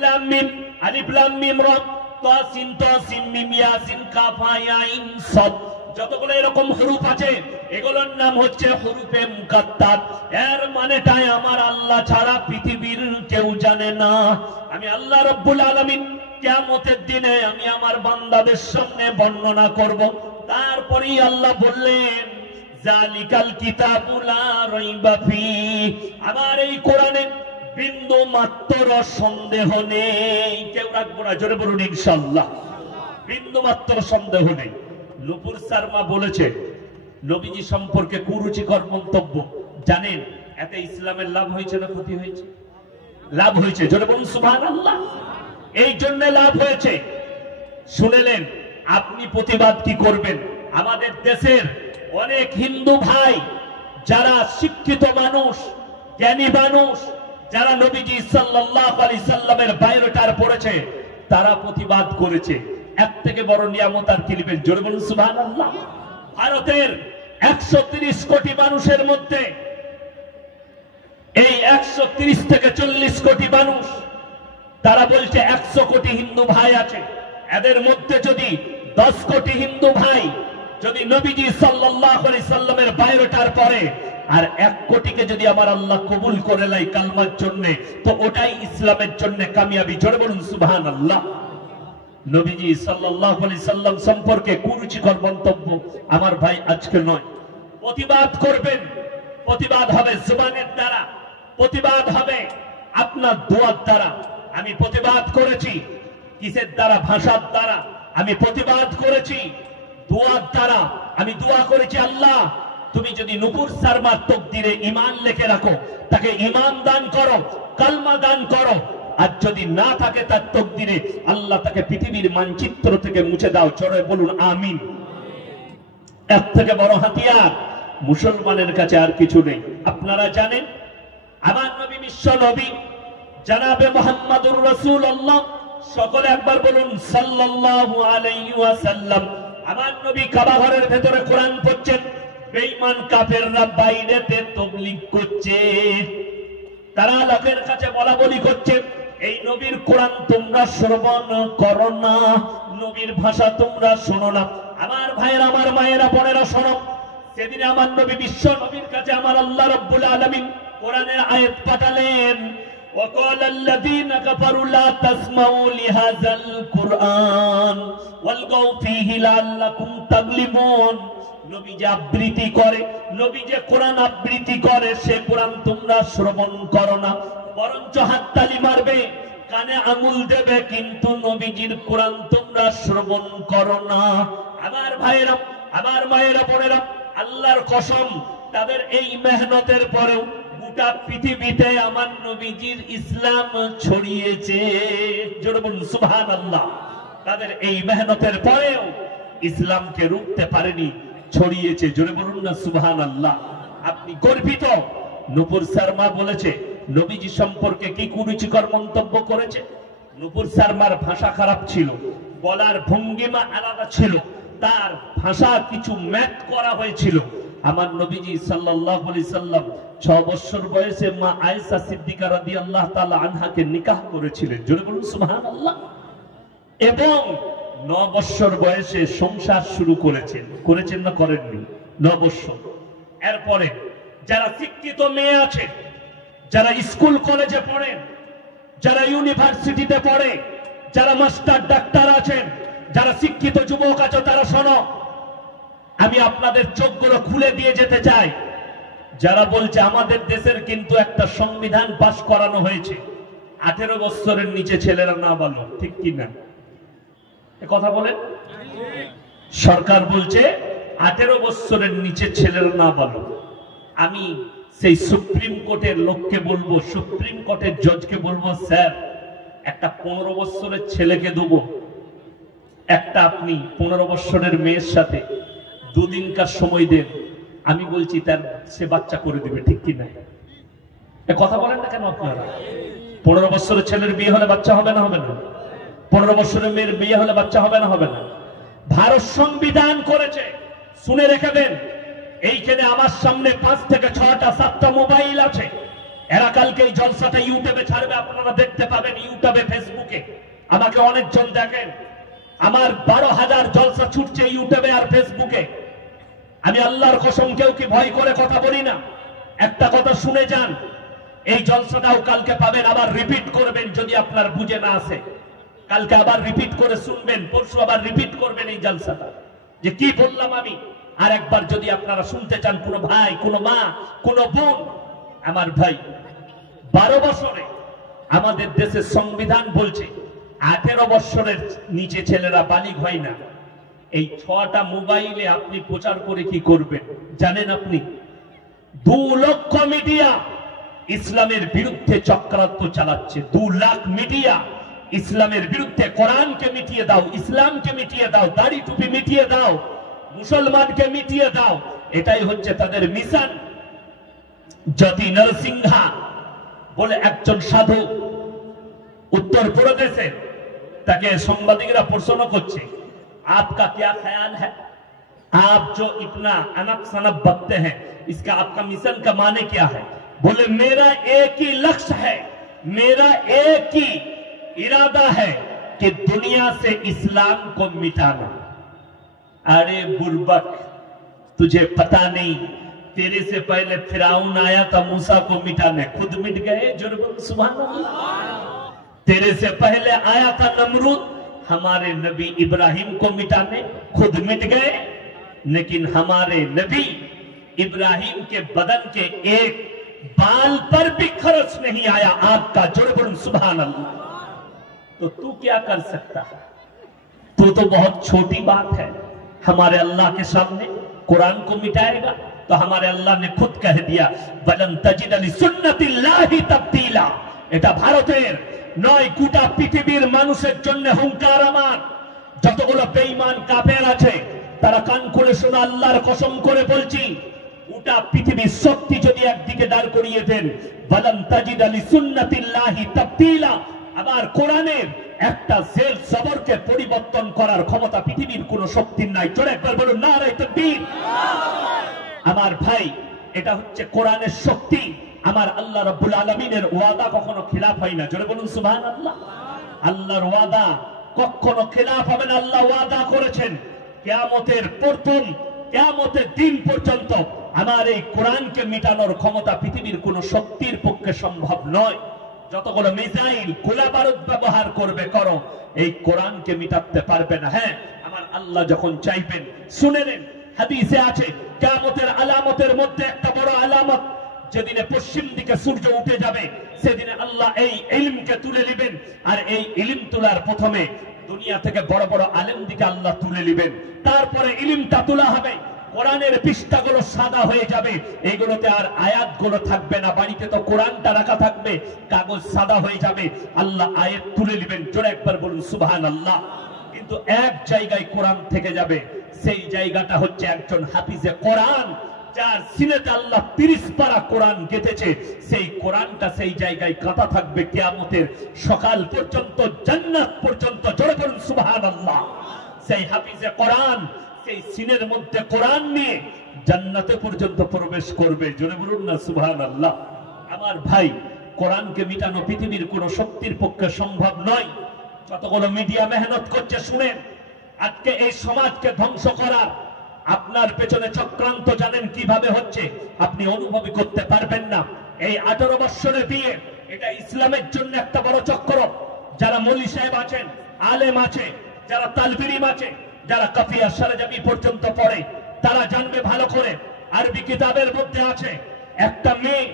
لام ميم را তাসিন তাসিম মিম ইয়াসিন কাফ হা আইন সাদ যতগুলো এরকম হরফ আছে এগুলোর নাম হচ্ছে হরফে মুকাত্তার। এর মানেটাই আমার আল্লাহ ছাড়া পৃথিবীর কেউ জানে না। আমি আল্লাহ রাব্বুল আলামিন কিয়ামতের দিনে আমি আমার বান্দাদের সামনে বর্ণনা করব। তারপরেই আল্লাহ বললেন জালিকাল কিতাবু লা রাইবা ফি, আমার এই কোরআনে বিন্দু মাত্র সন্দেহ নেই। কেউ রাখবো না, জোরে বলুন ইনশাআল্লাহ। বিন্দু মাত্র সন্দেহ নেই। নূপুর শর্মা বলেছে নবীজি সম্পর্কে কুরুচিকর মন্তব্য। জানেন এতে ইসলামের লাভ হয়েছে না ক্ষতি হয়েছে? লাভ হয়েছে, জোরে বলুন সুবহানাল্লাহ। এই জন্য লাভ হয়েছে। শুনেলেন আপনি প্রতিবাদ কি করবেন? আমাদের দেশের অনেক হিন্দু ভাই যারা শিক্ষিত মানুষ, জ্ঞানী মানুষ, যারা নবীজি সাল্লাল্লাহু আলাইহি সাল্লামের বায়োডাটা পড়েছে, তারা প্রতিবাদ করেছে। এক থেকে বড় নিয়ামত আর কি নেবেন? জোরে বলুন সুবহানাল্লাহ। ভারতের 130 কোটি মানুষের মধ্যে এই 130 থেকে 40 কোটি মানুষ, তারা বলছে 100 কোটি হিন্দু ভাই আছে। এদের মধ্যে যদি 10 কোটি হিন্দু ভাই যদি নবীজি সাল্লাল্লাহু আলাইহি সাল্লামের বায়োডাটার পরে আর 1 কোটিকে যদি আমার আল্লাহ কবুল করে লাই কালমার জন্য, তো ওটাই ইসলামের জন্য কামিয়াবি। জোরে বলুন সুবহানাল্লাহ। নবীজি সাল্লাল্লাহু আলাইহি সাল্লাম সম্পর্কে কুরুচিকর মন্তব্য আমার ভাই আজকে নয়। প্রতিবাদ করবেন, প্রতিবাদ হবে জবানের দ্বারা, প্রতিবাদ হবে আপনার দোয়ার দ্বারা। আমি প্রতিবাদ করেছি কিসের দ্বারা? ভাষার দ্বারা। আমি প্রতিবাদ করেছি দোয়ার দ্বারা। আমি দোয়া করেছি আল্লাহ তুমি যদি নূপুর শর্মার তকদিরে ঈমান লিখে রাখো, তাকে ঈমান দান করো, কালমা দান করো। আর যদি না থাকে তার তকদিরে, আল্লাহ তাকে পৃথিবীর মানচিত্র থেকে মুছে দাও। জোরে বলুন আমিন। এর থেকে বড় হাতিয়ার মুসলমানের কাছে আর কিছু নেই। আপনারা জানেন আমার নবী বিশ্ব নবী জনাবে মুহাম্মদুর রাসূলুল্লাহ, সকলে একবার বলুন সাল্লাল্লাহু আলাইহি ওয়াসাল্লাম। আমার নবী কাবা ঘরের ভেতরে কোরআন পড়ছেন, বেঈমান কাফেররা বাইরেতে তাবলীগ করছে, তারা লোকের কাছে বলা বলি করছে এই নবীর কোরআন তোমরা শ্রবণ করো না, নবীর ভাষা তোমরা শোনো না। আমার ভাইয়েরা, আমার মায়েরা, বোনেরা শোনো, সেদিন আমার নবী বিশ্ব নবীর কাছে আমার আল্লাহ রাব্বুল আলামিন কোরআনের আয়াত পাঠালেন, وقال الذين كفروا لا تسمعوا لهذا القرآن والغوا فيه لعلكم تغلبون। নবী যে আবৃত্তি করে, নবী যে কোরআন আবৃত্তি করে, সে কোরআন তোমরা শ্রবণ করো না, বরঞ্চ হাততালি মারবে, কানে আঙুল দেবে, কিন্তু নবীজির কোরআন তোমরা শ্রবণ করো না। আমার ভাইয়েরা, আমার মায়েরা, বোনেরা, আল্লাহর কসম তাদের এই মেহনতের পরেও গোটা পৃথিবীতে আমার নবীজির ইসলাম ছড়িয়েছে। জোরে বলুন সুবহানাল্লাহ। তাদের এই মেহনতের পরেও ইসলামকে রুখতে পারেনি, ছড়িয়েছে। জোরে বলুন না সুবহানাল্লাহ। আপনি গর্বিত? নূপুর শর্মা বলেছে নবীজি সম্পর্কে কি কুরুচিকর মন্তব্য করেছে। নূপুর শর্মার ভাষা খারাপ ছিল, বলার ভঙ্গিমা আলাদা ছিল, তার ভাষা কিছু ম্যাচ করা হয়েছিল। আমার নবীজি সাল্লাল্লাহু আলাইহি সাল্লাম 6 বছর বয়সে মা আয়েশা সিদ্দিকা রাদিয়াল্লাহু তাআলা আনহাকে নিকাহ করেছিলেন। জোরে বলুন সুবহানাল্লাহ। এবং 9 বছর বয়সে সংসার শুরু করেছেন না করেননি? 9 বছর। এরপরে যারা শিক্ষিত মেয়ে আছে, যারা স্কুল কলেজে পড়েন, যারা ইউনিভার্সিটিতে পড়ে, যারা মাস্টার ডাক্তার আছেন, যারা শিক্ষিত যুবক আছে, তারা শোনো, আমি আপনাদের চোখগুলো খুলে দিয়ে যেতে চাই। যারা বলছে আমাদের দেশের কিন্তু একটা সংবিধান পাশ করানো হয়েছে, 18 বছরের নিচে ছেলেরা না বলো, ঠিক কি না? কথা বলেন। সরকার বলছে 18 বছরের নিচে ছেলেরা না বলো। আমি সেই সুপ্রিম কোর্টের লোককে বলবো, সুপ্রিম কোর্টের জজকে বলবো, স্যার একটা 15 বছরের ছেলেকে দেবো, একটা আপনি 15 বছরের মেয়ের সাথে 2 দিনকার সময় দেন, আমি বলছি তার সে বাচ্চা করে দিবে, ঠিক কি না? কথা বলেন না কেন আপনারা? 15 বছরের ছেলের বিয়ে হলে বাচ্চা হবে না? হবে না? 15 বছরের মেয়ের বিয়ে হলে বাচ্চা হবে না? হবে না। ভারত সংবিধান করেছে, শুনে রেখে দেন। এইখানে আমার সামনে 5 থেকে 6টা 7টা মোবাইল আছে। এরা কালকে এই জলসাটা ইউটিউবে ছাড়বে, আপনারা দেখতে পাবেন ইউটিউবে, ফেসবুকে। আমাকে অনেকজন দেখেন, আমার 12,000 জলসা ছুটছে ইউটিউবে আর ফেসবুকে। আমি আল্লাহর কসম কেউ কি ভয় করে কথা বলি না। একটা কথা শুনে যান, এই জলসাটাও কালকে পাবেন, আবার রিপিট করবেন যদি আপনার বুঝে না আসে। কালকে আবার রিপিট করে শুনবেন, পরশু আবার রিপিট করবেন এই জলসাটা, যে কি বললাম আমি। আর একবার যদি আপনারা শুনতে চান, কোনো ভাই, কোনো মা, কোনো বোন, আমার ভাই, 12 বছরে আমাদের দেশের সংবিধান বলছে 18 বছরের নিচে ছেলেরা বালিগ হয় না। এই 6টা মোবাইলে আপনি প্রচার করে কি করবেন জানেন? আপনি 2 লক্ষ মিডিয়া ইসলামের বিরুদ্ধে চক্রান্ত চালাচ্ছে। 2 লাখ মিডিয়া ইসলামের বিরুদ্ধে। কোরআনকে মিটিয়ে দাও, ইসলামকে মিটিয়ে দাও, দাড়ি টুপি মিটিয়ে দাও, মুসলমানকে মিটিয়ে দাও, এটাই হচ্ছে তাদের মিশন। জ্যোতি নরসিংহা বলে একজন সাধু उत्तर प्रदेश है, ताकि सांबादिकरा प्रश्न करছে, आपका क्या ख्याल है, आप जो इतना अनप सनप बकते हैं, इसका आपका मिशन का माने क्या है? बोले मेरा एक ही लक्ष्य है, मेरा एक ही इरादा है कि दुनिया से इस्लाम को मिटाना। अरे बुर्बक, तुझे पता नहीं, तेरे से पहले फिराउन आया था मूसा को मिटाने, खुद मिट गए। जुर्म सुभान अल्लाह। तेरे से पहले आया था नमरूद, हमारे नबी इब्राहिम को मिटाने, खुद मिट गए। लेकिन हमारे नबी इब्राहिम के बदन के एक बाल पर भी खर्च नहीं आया आग का। जुर्म सुभान अल्लाह। तो तू क्या कर सकता है? तू तो बहुत छोटी बात है हमारे अल्लाह के सामने। कुरान को मिटाएगा तो हमारे अल्लाह ने खुद कह दिया, वलन तजिद लिसुन्नतिल्लाहि तब्दीला। এটা ভারতের নয়, গোটা পৃথিবীর মানুষের জন্য হুঙ্কার আমার। যতগুলো বেঈমান কাফের আছে তারা কান খুলে শোনা, আল্লাহর কসম করে বলছি, গোটা পৃথিবীর শক্তি যদি একদিকে দাঁড় করিয়ে দেন, ওয়ালান তাজিদ লিসুন্নাতিল্লাহি তাবদীলা, আবার কোরআনের একটা জের জবরকে পরিবর্তন করার ক্ষমতা পৃথিবীর কোন শক্তির নাই। জোরে একবার বলুন নারে তাকবীর। আমার ভাই, এটা হচ্ছে কোরআনের শক্তি। আমার আল্লাহ রাব্বুল আলামিনের ওয়াদা কখনো খিলাফ হয় না। জোরে বলুন সুবহানাল্লাহ। আল্লাহর ওয়াদা কখনো খিলাফ হবে না। আল্লাহ ওয়াদা করেছেন কিয়ামতের প্রথম, কিয়ামতের দিন পর্যন্ত আমার এই কোরআনকে মিটানোর ক্ষমতা পৃথিবীর কোন শক্তির পক্ষে সম্ভব নয়। যতগুলো মিসাইল, গোলা বারুদ ব্যবহার করবে করো, এই কোরআনকে মিটাতে পারবে না। হ্যাঁ, আমার আল্লাহ যখন চাইবেন, শুনে নেন, হাদিসে আছে কিয়ামতের আলামতের মধ্যে একটা বড় আলামত, যেদিনে পশ্চিম দিকে সূর্য উঠে যাবে, সেদিনে আল্লাহ এই ইলমকে তুলে নেবেন। আর এই ইলম তোলার প্রথমে দুনিয়া থেকে বড় বড় আলেম দিকে আল্লাহ তুলে নেবেন। তারপরে ইলমটা তোলা হবে, কোরআনের পৃষ্ঠাগুলো সাদা হয়ে যাবে, এইগুলোতে আর আয়াতগুলো থাকবে না। বাড়িতে তো কোরআনটা রাখা থাকবে, কাগজ সাদা হয়ে যাবে, আল্লাহ আয়াত তুলে নেবেন। জোরে একবার বলুন সুবহানাল্লাহ। কিন্তু এক জায়গায় কোরআন থেকে যাবে, সেই জায়গাটা হচ্ছে একজন হাফিজে কোরআন, যার সিনেতে আল্লাহ 30 পারা কোরআন গেঁথেছে। সেই কোরআনটা সেই জায়গায় কাঁথা থাকবে কিয়ামতের সকাল পর্যন্ত, জান্নাত পর্যন্ত। জোরে বলুন সুবহানাল্লাহ। সেই হাফিজে কোরআন সেই সিনের মধ্যে কোরআন নিয়ে জান্নাতে পর্যন্ত প্রবেশ করবে। জোরে বলুন না সুবহানাল্লাহ। আমার ভাই, কোরআনকে মিটানো পৃথিবীর কোন শক্তির পক্ষে সম্ভব নয়। যতগুলো মিডিয়া মেহনত করছে শুনেন, আজকে এই সমাজকে ধ্বংস করার আপনার পেছনে চক্রান্ত জানেন কিভাবে হচ্ছে? আপনি অনুভবই করতে পারবেন না। এই 18 বছরের বিয়ে, এটা ইসলামের জন্য একটা বড় চক্র। যারা মৌলভী সাহেব আছেন, আলেম আছে, যারা তালবিরিম আছে, যারা কাফিয়া সারজাবি পর্যন্ত পড়ে, তারা জানবে ভালো করে। আরবি কিতাবের মধ্যে আছে, একটা মেয়ে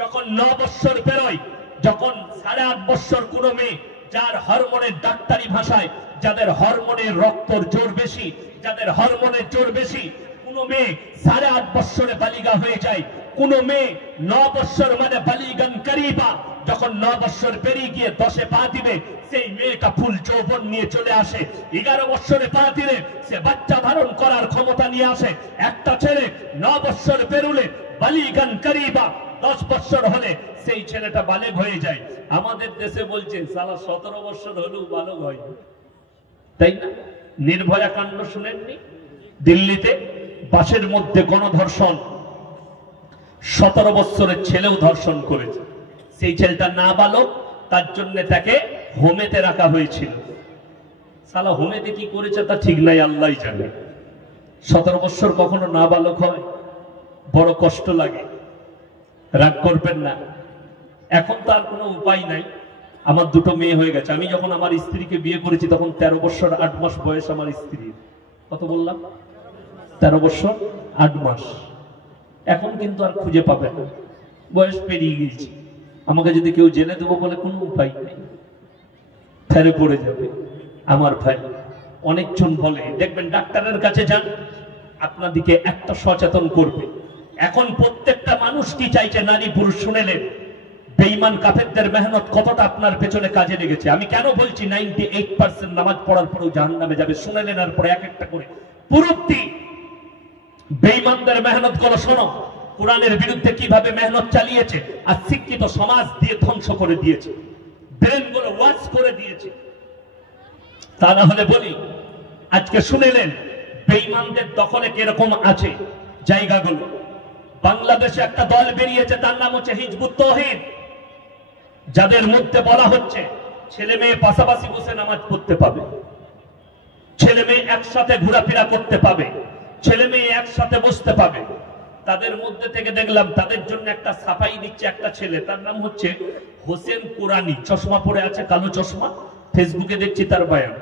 যখন 9 বছর পেরোয়, যখন 8.5 বছর কোনো মেয়ে, যার হরমোনের ডাক্তারি ভাষায়, যাদের হরমোনের রক্তর জোর বেশি, যাদের হরমোনের জোর বেশি, কোন মেয়ে 8.5 বছরে বালিগা হয়ে যায়। কোন মেয়ে 9 বছর মানে বালিগান করিবা, যখন 9 বছর পেরিয়ে গিয়ে 10-এ পা দিবে, সেই মেয়েটা ফুল যৌবন নিয়ে চলে আসে। 11 বছরে পা দিলে সে বাচ্চা ধারণ করার ক্ষমতা নিয়ে আসে। একটা ছেলে 9 বছর পেরুলে বালিগান করিবা, 10 বছর হলে সেই ছেলেটা বালেগ হয়ে যায়। আমাদের দেশে বলছে সালা 17 বছর হলেও বালক হয়, তাই না? নির্ভয়া কাণ্ড শুনেননি? দিল্লিতে বাসের মধ্যে গণধর্ষণ, 17 বছরের ছেলেও ধর্ষণ করেছে। সেই ছেলেটা না বালক, তার জন্য তাকে হোমেতে রাখা হয়েছিল। সালা হোমেতে কি করেছে তা ঠিক নাই, আল্লাহই জানে। 17 বছর কখনো না বালক হয়? বড় কষ্ট লাগে, রাগ করবেন না। এখন তো আর কোনো উপায় নাই, আমার দুটো মেয়ে হয়ে গেছে। আমি যখন আমার স্ত্রীকে বিয়ে করেছি তখন 13 বছর 8 মাস বয়স আমার স্ত্রীর। কত বললাম? 13 বছর 8 মাস। এখন কিন্তু আর খুঁজে পাবে না, বয়স পেরিয়ে গিয়েছে। আমাকে যদি কেউ জেলে দেবো বলে কোনো উপায় নেই, ফেরে পড়ে যাবে আমার ভাই। অনেকজন বলে, দেখবেন ডাক্তারের কাছে যান, আপনাদিকে একটা সচেতন করবে। এখন প্রত্যেকটা মানুষ কি চাইছে? নারী পুরুষ শুনেলেন বেঈমান কাফেরদের মেহনত কতটা আপনার পেছনে কাজে লেগেছে। আমি কেন বলছি 98% নামাজ পড়ার পরেও জাহান্নামে যাবে? শুনেলেন আর পরে এক একটা করে পুরুত্তি বেঈমানদের মেহনত গুলো শোনো। কোরআনের বিরুদ্ধে কিভাবে মেহনত চালিয়েছে, আর শিক্ষিত সমাজ দিয়ে ধ্বংস করে দিয়েছে, ব্রেন গুলো ওয়াশ করে দিয়েছে। তা না হলে বলি, আজকে শুনেলেন বেঈমানদের দখলে কিরকম আছে জায়গাগুলো। বাংলাদেশে একটা দল বেরিয়েছে, তার নাম হচ্ছে হিজবুত তাওহীদ, যাদের মধ্যে বলা হচ্ছে ছেলে মেয়ে পাশাপাশি বসে নামাজ পড়তে পাবে, ছেলে মেয়ে একসাথে ঘোরাফেরা করতে পাবে, ছেলে মেয়ে একসাথে বসতে পাবে। তাদের মধ্যে থেকে দেখলাম তাদের জন্য একটা সাফাই দিচ্ছে একটা ছেলে, তার নাম হচ্ছে হোসেন কুরানি, চশমা পরে আছে, কালো চশমা। ফেসবুকে দেখছি তার বয়ান,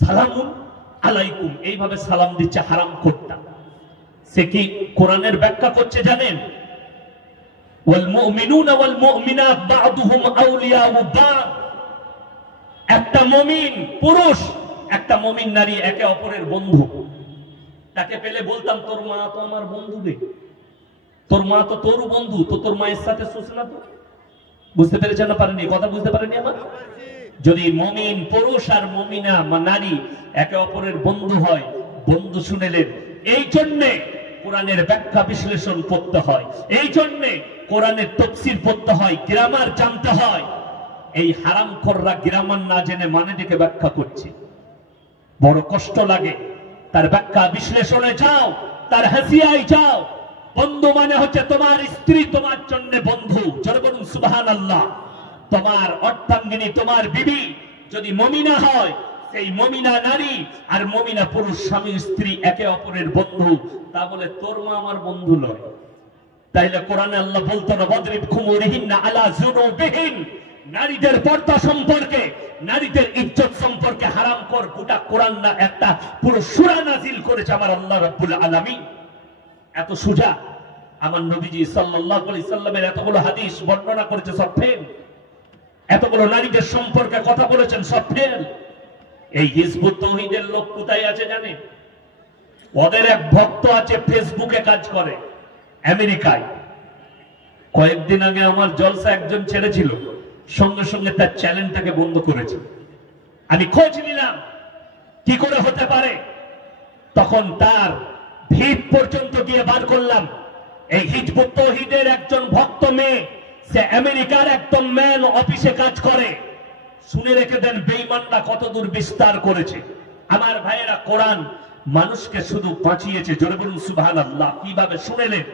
সালামুন আলাইকুম, এইভাবে সালাম দিচ্ছে হারাম খোরটা। সে কি কোরআনের ব্যাখ্যা করছে জানেন? ওয়াল মুমিনুনা ওয়াল মুমিনাত বা'দুহুম আউলিয়াউ বা'দ। একটা মুমিন পুরুষ, একটা মুমিন নারী একে অপরের বন্ধু। তাকে পেলে বলতাম, তোর মা তো আমার বন্ধু রে, তোর মা তো তোর বন্ধু, তো তোর মায়ের সাথে শুস না। তো বুঝতে পেরেছেন না পারেনি? কথা বুঝতে পারেনি আমার? যদি মুমিন পুরুষ আর মুমিনা নারী একে অপরের বন্ধু হয়, বন্ধু শুনেলেন, এই জন্যে কোরআনের ব্যাখ্যা বিশ্লেষণ করতে হয়, এই জন্যে কোরআনের তাফসীর পড়তে হয়, গ্রামার জানতে হয়। এই হারামখোররা গ্রামার না জেনে মানে দেখে ব্যাখ্যা করছে, বড় কষ্ট লাগে। তার ব্যাখ্যা বিশ্লেষণে যাও, তার হাসিয়ায় যাও। বন্ধু মানে হচ্ছে তোমার স্ত্রী তোমার জন্য বন্ধু, জোরে বলুন সুবহানাল্লাহ। তোমার অর্ধাঙ্গিনী, তোমার বিবি যদি মুমিনা হয়, সেই মুমিনা নারী আর মুমিনা পুরুষ স্বামী স্ত্রী একে অপরের বন্ধু। তা বলে তোর মা আমার বন্ধু নয়। তাইলে কোরআনে আল্লাহ বলতো না ওয়াদরিব খুমুরিহিন্না আলা যুনুবিহিন, নারীদের পর্দা সম্পর্কে, নারীদের ইজ্জত সম্পর্কে হারাম কর গোটা কোরআন না একটা পুরো সূরা নাজিল করেছে আমার আল্লাহ রাব্বুল আলামিন। এত সুজা আমার নবীজি সাল্লাল্লাহু আলাইহি সাল্লামের এতগুলো হাদিস বর্ণনা করেছে, সব ফেল। এতগুলো নারীদের সম্পর্কে কথা বলেছেন, সব ফেল। এই হিজবুত তাওহীদের লোক কোথায় আছে জানেন? ওদের এক ভক্ত আছে, ফেসবুকে কাজ করে আমেরিকায়। কয়েকদিন আগে আমার জলসা একজন ছেড়ে ছিল, সঙ্গে সঙ্গে তার চ্যানেলটাকে বন্ধ করেছে। আমি খোঁজ নিলাম কি করে হতে পারে, তখন তার ভিত পর্যন্ত গিয়ে বার করলাম। এই হিজবুত তাওহীদের একজন ভক্ত মেয়ে, সে আমেরিকার একদম ম্যান অফিসে কাজ করে। শুনে রেখে দেন বেঈমানরা কতদূর বিস্তার করেছে। আমার ভাইয়েরা, কোরআন মানুষকে শুধু বাঁচিয়েছে, জোরে বলুন সুবহানাল্লাহ। কিভাবে শুনেলেন?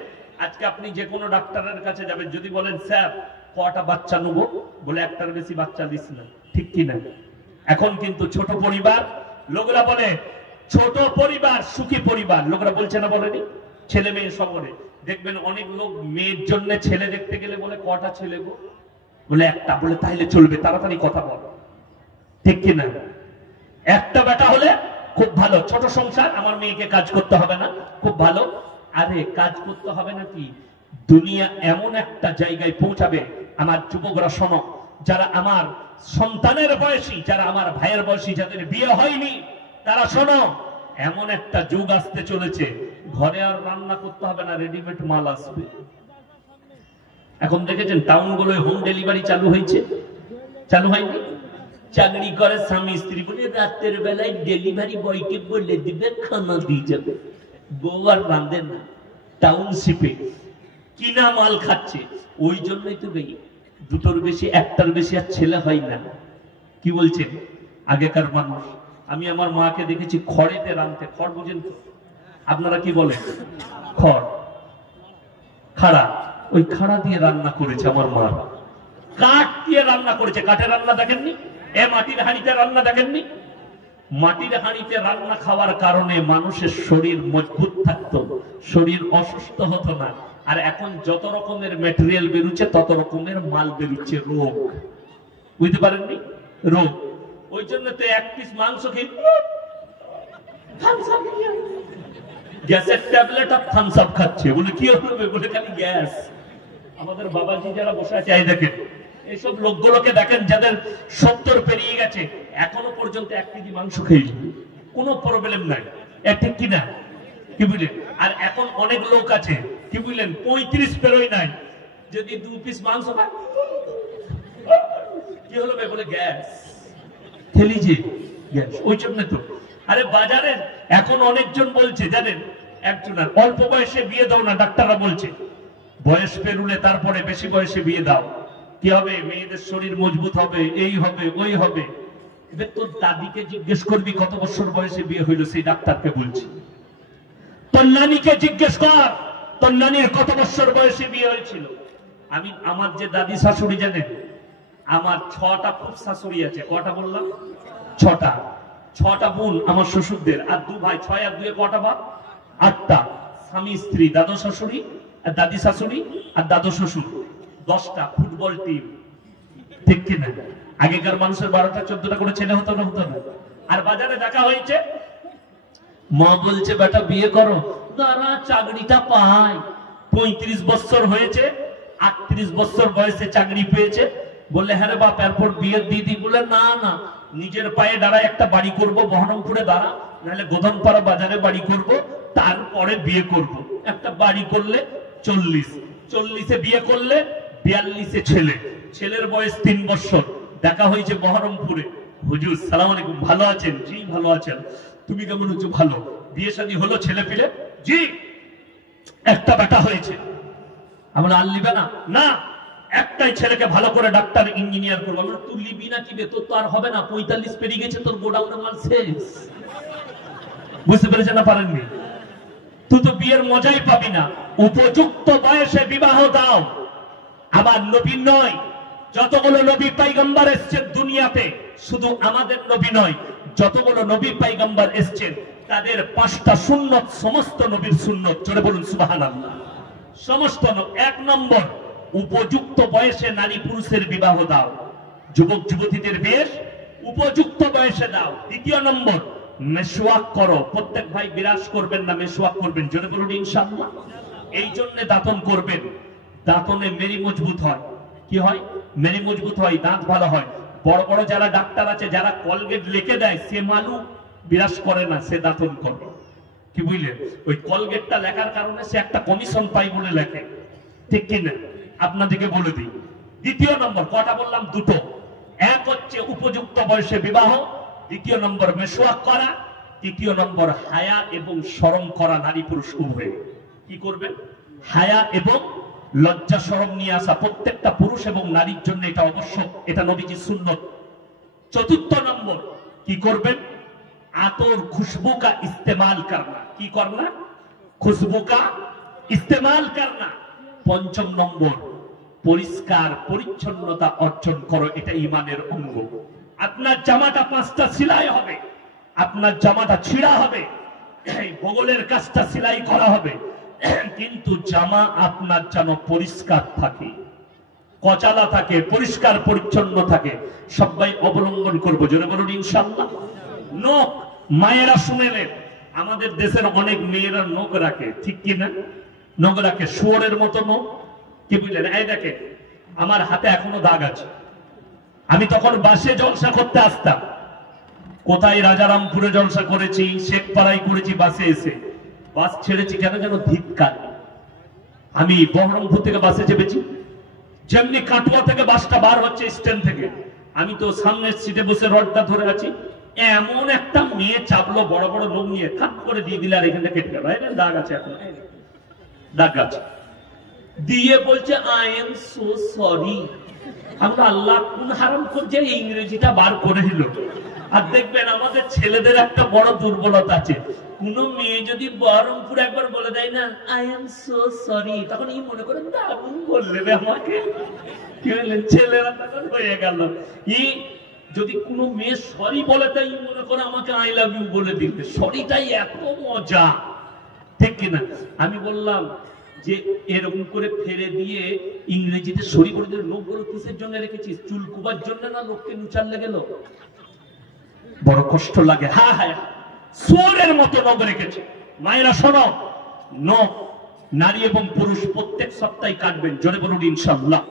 আজকে আপনি যে কোনো ডাক্তারের কাছে যাবেন, যদি বলেন স্যার কটা বাচ্চা নেব, বলে একটার বেশি বাচ্চা দিস না, ঠিক কি না? এখন কিন্তু ছোট পরিবার, লোকরা বলে ছোট পরিবার সুখী পরিবার, লোকরা বলছে না, বলেনি? ছেলে মেয়ে শহরে দেখবেন অনেক লোক মেয়ের জন্য ছেলে দেখতে গেলে বলে কটা ছেলে গো, বলে একটা, বলে তাহলে চলবে, তাড়াতাড়ি কথা বল, ঠিক কি না? একটা বেটা হলে খুব ভালো, ছোট সংসার, আমার মেয়েকে কাজ করতে হবে না, খুব ভালো। আরে কাজ করতে হবে না কি, দুনিয়া এমন একটা জায়গায় পৌঁছাবে। আমার যুবকরা শোনো, যারা আমার সন্তানের বয়সী, যারা আমার ভাইয়ের বয়সী, যাদের বিয়ে হয়নি, তারা শোনো, এমন একটা যুগ আসতে চলেছে, ঘরে আর রান্না করতে হবে না, রেডিমেড মাল আসবে। এখন দেখেছেন টাউনগুলোয় হোম ডেলিভারি চালু হয়েছে, চালু হয়নি? চাকরি করে স্বামী স্ত্রী, বলে রাতের বেলায় ডেলিভারি বয়কে বলে দিবে খানা দিয়ে যাবে, বউ আর রাঁধে না। টাউনশিপে কিনা মাল খাচ্ছে। ওই জন্যই তো দুটোর বেশি একটার বেশি আর ছেলে হয় না। কি বলছেন আগেকার মানুষ? আমি আমার মাকে দেখেছি খড়েতে রাঁধতে। খড় বুঝেন তো আপনারা? কি বলেন? খড়, খাড়া। ওই খাড়া দিয়ে রান্না করেছে আমার মা। কাঠ দিয়ে রান্না করেছে। কাঠের রান্না দেখেননি? মাটির হাঁড়িতে রান্না দেখেননি? মাটির হাঁড়িতে রান্না খাওয়ার কারণে মানুষের শরীর মজবুত থাকতো, শরীর অসুস্থ হতো না। আর এখন যত রকমের ম্যাটেরিয়াল বেরুচ্ছে তত রকমের মাল বেরুচ্ছে, রোগ। বুঝতে পারেননি? রোগ। ওই জন্য তো এক পিস মাংস খেয়ে গ্যাসের ট্যাবলেট আর থামস আপ খাচ্ছে। বলে কি হবে? বলে খালি গ্যাস। আমাদের বাবাজি যারা বসে আছে দেখেন, এইসব লোকগুলোকে দেখেন যাদের 70 পেরিয়ে গেছে, এখনো পর্যন্ত 1 কেজি মাংস খেয়ে কোনো প্রবলেম নাই। ঠিক কিনা? কি বুঝলেন? আর এখন অনেক লোক আছে, কি বুঝলেন, 35 পেরোয় নাই, যদি 2 পিস মাংস খায় কি হলো? বলে গ্যাস। খেলি যে গ্যাস। ওই জন্য তো আরে বাজারে এখন অনেকজন বলছে জানেন, একজন অল্প বয়সে বিয়ে দাও না, ডাক্তাররা বলছে বয়স পেরুলে তারপরে বেশি বয়সে বিয়ে দাও। কি হবে? মেয়েদের শরীর মজবুত হবে, এই হবে, ওই হবে। এবার তোর দাদিকে জিজ্ঞেস করবি কত বছর বয়সে বিয়ে হইল, সেই ডাক্তারকে বলছি। তোর নানিকে জিজ্ঞেস কর তোর নানির কত বছর বয়সে বিয়ে হয়েছিল। আমি আমার যে দাদি শাশুড়ি জানেন, আমার 6টা ফুফ শাশুড়ি আছে। কটা বললাম? 6টা। 6টা বোন আমার শ্বশুরদের, আর 2 ভাই। 6 আর 2 কটা বাপ? 8টা। স্বামী স্ত্রী, দাদু শাশুড়ি আর দাদি শাশুড়ি আর দাদু শ্বশুর, 10টা ফুটবল টিম। ঠিক কিনা? আগেকার মানুষের 12টা 14টা করে ছেলে হতো না? হতো না? আর বাজারে দেখা হয়েছে, মা বলছে বেটা বিয়ে করো, তারা চাকরিটা পায়। 35 বছর হয়েছে, 38 বছর বয়সে চাকরি পেয়েছে। বললে হ্যাঁ রে বাপ, এরপর বিয়ে দিদি? বলে না না, নিজের পায়ে দাঁড়ায় একটা বাড়ি করব, বহরমপুরে দাঁড়া, নাহলে গোধনপাড়া বাজারে বাড়ি করব, তারপরে বিয়ে করব। একটা বাড়ি করলে 40-এ বিয়ে করলে 42-এ ছেলে। ছেলের বয়স 3 বছর। দেখা হয়েছে বহরমপুরে। হুজুর সালাম আলাইকুম, ভালো আছেন? জি ভালো আছেন। তুমি কেমন হচ্ছে? ভালো। বিয়ে শাদী হলো? ছেলে পিলে? জি, একটা বেটা হয়েছে। আমরা আর লিবে না? না, একটাই ছেলেকে ভালো করে ডাক্তার ইঞ্জিনিয়ার করবো। আমরা তুই লিবি না? কি বে, তোর তো আর হবে না, 45 পেরিয়ে গেছে, তোর গোডাউনের মাল শেষ। বুঝতে পেরেছেন না? পারেননি? তুই তো বিয়ের মজাই পাবি না। উপযুক্ত বয়সে বিবাহ দাও। আবার নবী নয়, যতগুলো নবী পয়গম্বর এসেছেন দুনিয়াতে, শুধু আমাদের নবী নয়, যতগুলো নবী পয়গম্বর এসেছেন তাদের 5টা সুন্নত সমস্ত নবীর সুন্নত। জোরে বলুন সুবহানাল্লাহ। সমস্ত 1 নম্বর, উপযুক্ত বয়সে নারী পুরুষের বিবাহ দাও। যুবক যুবতীদের বিয়ে উপযুক্ত বয়সে দাও। 2 নম্বর, মেশওয়াক করো। প্রত্যেক ভাই বিরাজ করবেন না, মেশওয়াক করবেন। জোরে বলুন ইনশাআল্লাহ। এই জন্য দাঁতন করবেন। দাঁতনে মেরি মজবুত হয়। কি হয়? মেরি মজবুত হয়, দাঁত ভালো হয়। বড় বড় যারা ডাক্তার আছে, যারা কলগেট লিখে দেয়, সে মালু বিরাজ করে না, সে দাঁতন করে। কি বুঝলেন? ওই কলগেটটা লেখার কারণে সে একটা কমিশন পাই বলে লেখে। ঠিক কিনা? আপনাদেরকে বলে দিই। 2 নম্বর, কটা বললাম? 2টো। এক হচ্ছে উপযুক্ত বয়সে বিবাহ, 2 নম্বর মেশওয়াক করা, 3 নম্বর হায়া এবং শরম করা। নারী পুরুষ উভয়ে কি করবেন? হায়া এবং লজ্জা শরম নিয়ে আসা। প্রত্যেকটা পুরুষ এবং নারীর জন্য এটা আবশ্যক, এটা নবীজির সুন্নত। 4 নম্বর কি করবেন? আতর খুশবু কা ইস্তেমাল করনা। কি করনা? খুশবু কা ইস্তেমাল করনা। 5 নম্বর, পরিষ্কার পরিচ্ছন্নতা অর্জন করো। এটা ঈমানের অঙ্গ। আপনার জামাটা 5টা সেলাই হবে, আপনার জামাটা ছিঁড়া হবে, বগলের কাজটা সেলাই করা হবে, কিন্তু জামা আপনার যেন পরিষ্কার থাকে, কচালা থাকে, পরিষ্কার পরিচ্ছন্ন থাকে। সবাই অবলম্বন করবো। জোরে বলুন ইনশাআল্লাহ। নখ, মায়েরা শুনেলেন, আমাদের দেশের অনেক মেয়েরা নখ রাখে। ঠিক কিনা? নখ রাখে, শুয়োরের মতো নখ। কি বুঝলেন? এই দেখে আমার হাতে এখনো দাগ আছে। আমি তখন বাসে জলসা করতে আসতাম। কোথায় রাজারামপুরে জলসা করেছি, শেখপাড়ায় করেছি, বাসে এসে বাস ছেড়েছি কেন যেন ধিক্কার। আমি বহরমপুর থেকে বাসে চেপেছি, যেমনি কাটুয়া থেকে বাসটা বার হচ্ছে স্ট্যান্ড থেকে, আমি তো সামনের সিটে বসে রডটা ধরে আছি। এমন একটা মেয়ে চাপলো, বড় বড় লোক নিয়ে কাট করে দিয়ে দিলে, আর এখানটা কেটে গেল। দাগ আছে, এখন দাগ আছে। দিয়ে বলছে আই এম সো সরি। আমরা আল্লাহ কোন হারাম করছে ইংরেজিটা বার করে দিল। আর দেখবেন আমাদের ছেলেদের একটা বড় দুর্বলতা আছে, কোন মেয়ে যদি বহরমপুর একবার বলে দেয় না আই এম সো সরি, তখন এই মনে করেন দারুণ বললে আমাকে, কি বললেন, ছেলেরা তখন হয়ে গেল। এই যদি কোন মেয়ে সরি বলে তাই মনে করে আমাকে আই লাভ ইউ বলে দিবে, সরিটাই এত মজা, ঠিক কিনা? আমি বললাম যে এরকম করে ফেলে দিয়ে ইংরেজিতে সরি করে দিলে, লোকগুলো কিসের জন্য রেখেছিস, চুল কুবার জন্য না লোককে নুচালে গেল? বড় কষ্ট লাগে। হ্যাঁ হ্যাঁ, সোরের মতো নখ রেখেছে। মায়েরা শোনো, নখ নারী এবং পুরুষ প্রত্যেক সপ্তাহে কাটবেন, জোরে বলুন ইনশাআল্লাহ।